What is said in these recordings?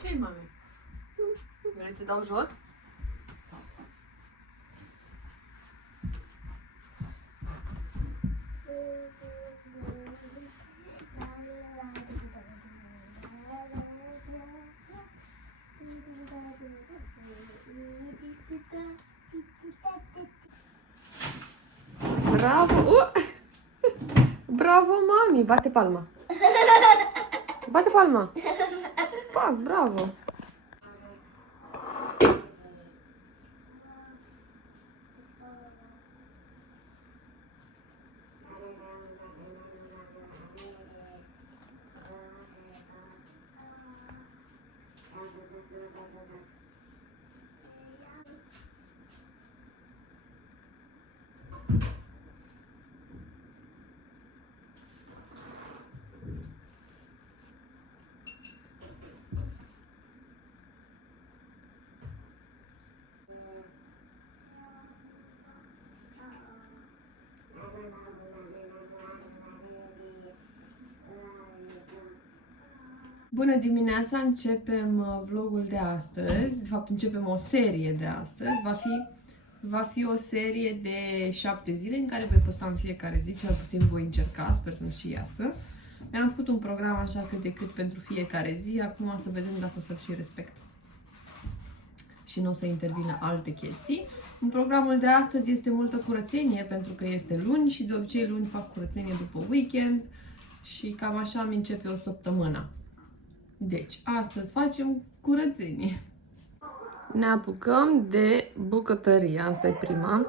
Ce-i, mame? Vrei să dau jos? Bravo! Bravo, mami! Bate palma! Bate palma! Pac, bravo! Bună dimineața! Începem vlogul de astăzi. De fapt, începem o serie de astăzi. Va fi o serie de 7 zile în care voi posta în fiecare zi, cel puțin voi încerca, sper să-mi și iasă. Mi-am făcut un program așa cât de cât pentru fiecare zi, acum să vedem dacă o să-l și respect. Și nu o să intervină alte chestii. În programul de astăzi este multă curățenie, pentru că este luni și de obicei luni fac curățenie după weekend și cam așa îmi începe o săptămână. Deci, astăzi facem curățenie. Ne apucăm de bucătărie, asta e prima.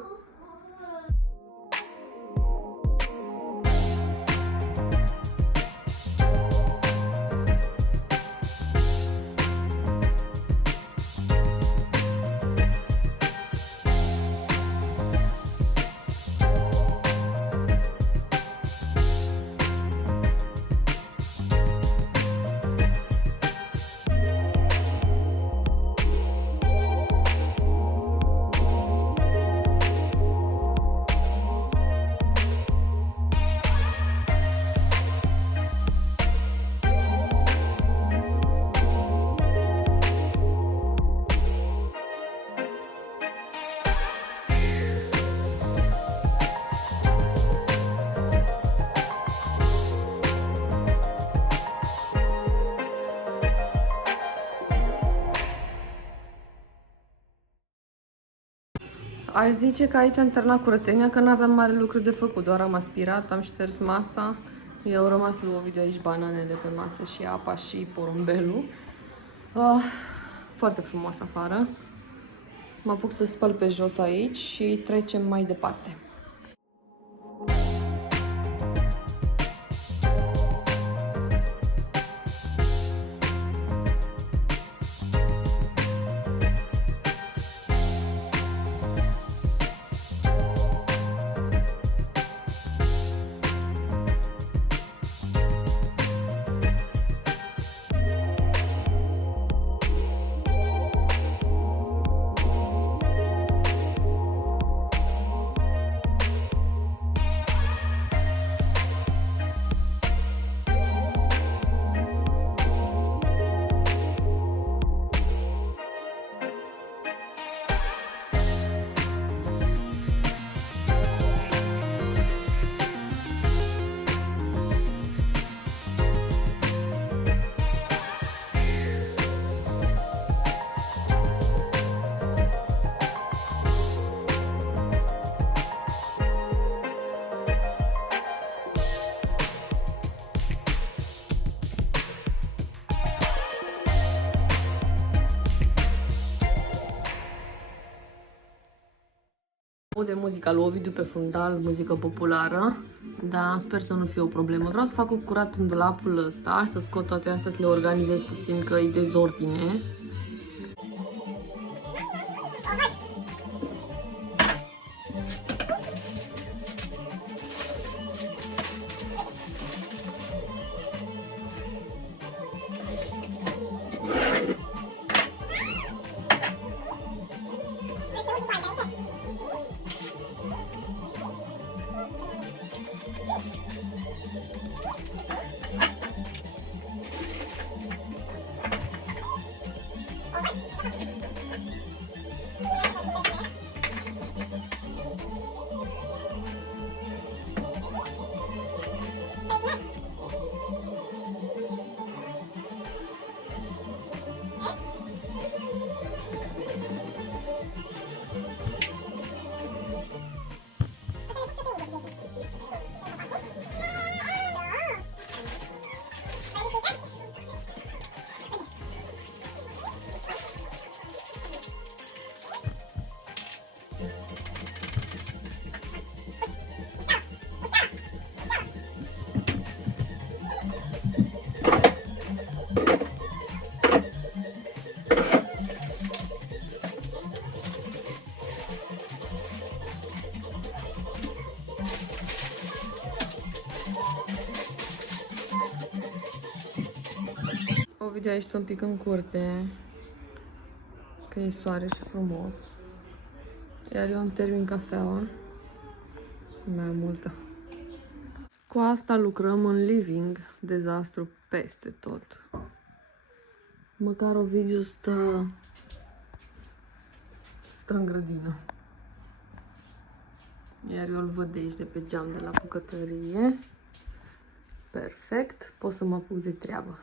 Aș zice că aici am terminat curățenia, că nu aveam mare lucru de făcut, doar am aspirat, am șters masa, i-au rămas lui Ovidiu aici bananele pe masă și apa și porumbelul. Foarte frumos afară. Mă apuc să spăl pe jos aici și trecem mai departe. De muzica lui Ovidiu pe fundal, muzică populară, dar sper să nu fie o problemă. Vreau să fac o curat în dulapul ăsta, să scot toate astea, să le organizez puțin, că e dezordine. Ovidiu a ieșit un pic în curte, că e soare și frumos. Iar eu îmi termin cafeaua. Mai multă. Cu asta lucrăm în living. Dezastru peste tot. Măcar Ovidiu stă în grădină. Iar eu îl văd de aici, de pe geam, de la bucătărie. Perfect. Pot să mă apuc de treabă.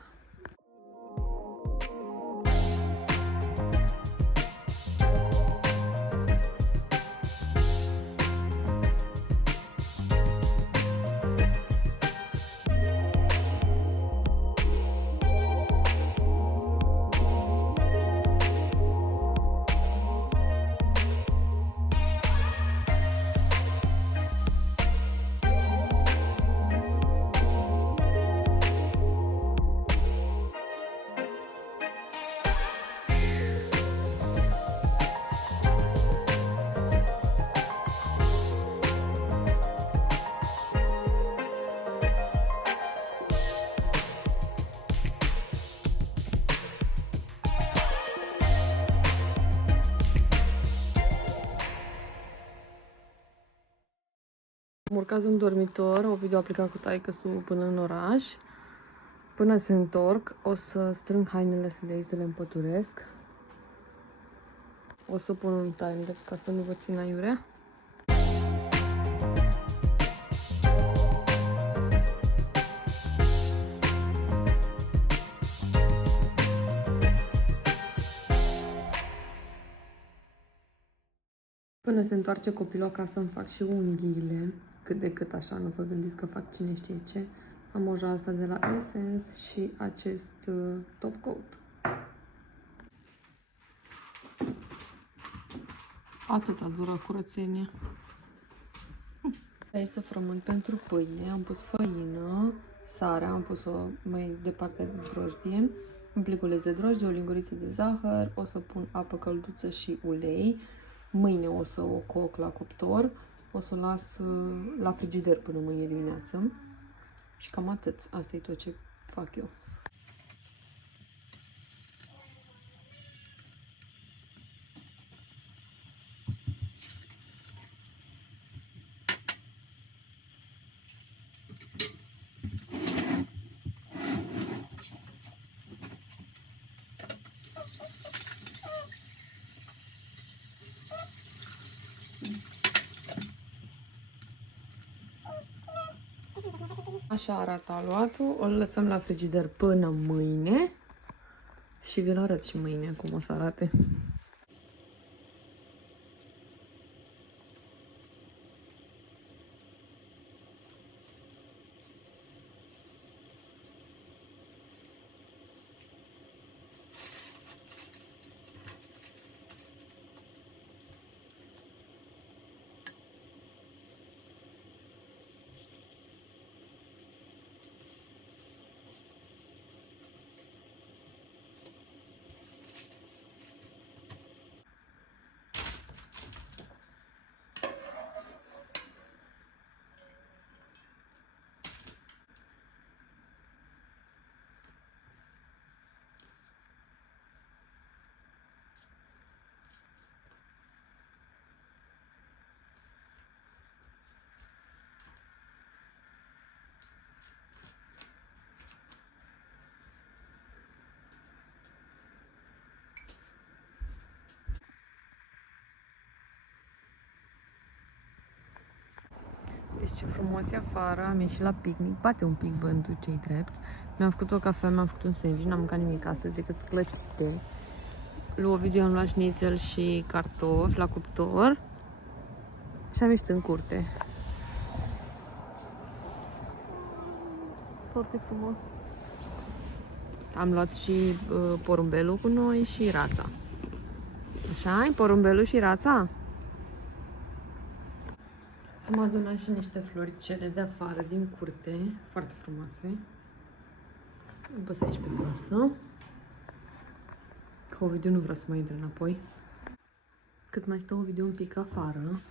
Am urcat în dormitor, Ovidiu a plecat cu taică-su până în oraș. Până se întorc, o să strâng hainele să de aici, să le împăturesc. O să pun un timelapse ca să nu vă țin aiurea. Până se întoarce copilul acasă îmi fac și unghiile, cât de cât așa, nu vă gândiți că fac cine știe ce. Am oja asta de la Essence și acest top coat. Atâta dură curățenia. Hai să frământ pentru pâine. Am pus făină, sare, am pus-o mai departe de drojdie, un pliculeț de drojdie, o linguriță de zahăr, o să pun apă călduță și ulei. Mâine o să o coc la cuptor, o să o las la frigider până mâine dimineață. Și cam atât. Asta e tot ce fac eu. Așa arată aluatul, o lăsăm la frigider până mâine și vi-l arăt și mâine cum o să arate. Deci ce frumos e afară, am ieșit la picnic, bate un pic vântul, ce-i drept. Mi-am făcut o cafea, mi-am făcut un sandwich, n-am mâncat nimic astăzi decât clătite. Lui Ovidiu am luat șnițel și cartofi la cuptor și am ieșit în curte. Foarte frumos. Am luat și porumbelul cu noi și rața. Așa, porumbelul și rața? Am adunat și niște floricele de afară, din curte, foarte frumoase. Îmi pus aici pe masă. Că Ovidiu nu vrea să mai intre înapoi. Cât mai stă Ovidiu un pic afară,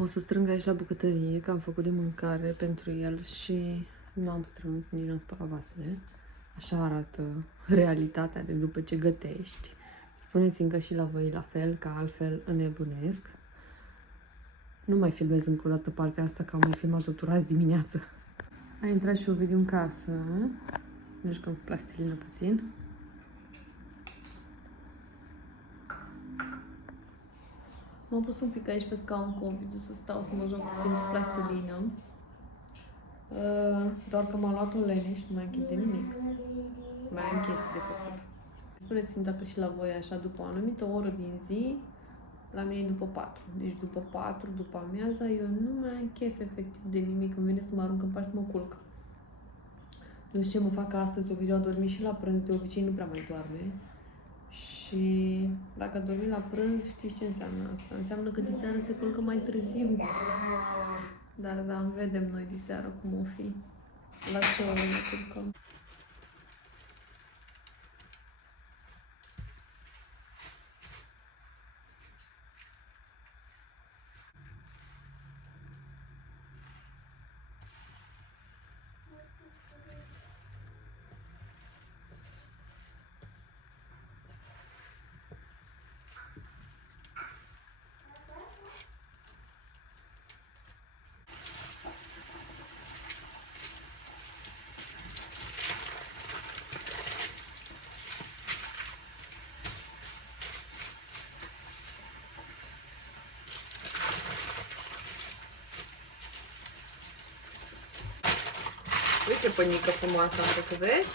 o să strâng aici la bucătărie, că am făcut de mâncare pentru el și nu am strâns, nici nu am spălat vasele. Așa arată realitatea de după ce gătești. Spuneți-mi că și la voi la fel, că altfel înnebunesc. Nu mai filmez încă o dată partea asta, că am mai filmat-o tu azi dimineață. A intrat și Ovidiu în casă. Ne jucăm cu plastilină puțin. M-am pus un pic aici pe scaun cu Ovidiu să stau să mă joc puțin cu plastilină. Doar că m-am luat un lene și nu mai închid de nimic. Mai am chestii de făcut. Spuneți-mi dacă și la voi așa, după o anumită oră din zi, la mine e după 4. Deci după 4, după amiaza, eu nu mai am chef efectiv de nimic. Îmi vine să mă arunc în pat să mă culc. Nu știu ce mă fac astăzi, Ovidiu a dormit și la prânz, de obicei nu prea mai doarme. Și dacă a dormit la prânz, știți ce înseamnă asta? Înseamnă că diseară se culcă mai târziu. Dar da, vedem noi diseară cum o fi. La ce oră ne culcăm. Uite ce pănică frumoasă am făcut, vezi?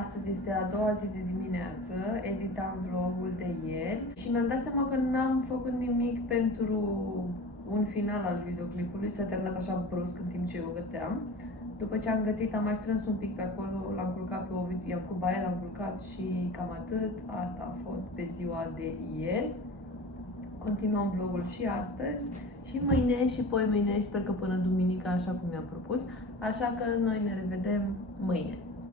Astăzi este a doua zi de dimineață, editam vlogul de ieri și mi-am dat seama că n-am făcut nimic pentru un final al videoclipului. S-a terminat așa brusc în timp ce eu găteam. După ce am gătit, am mai strâns un pic pe acolo, l-am culcat pe Ovidiu, i-am cu baie, l-am culcat și cam atât. Asta a fost pe ziua de ieri. Continuăm vlogul și astăzi și mâine și poi mâine, sper că până duminică, așa cum mi-am propus. Așa că noi ne revedem mâine.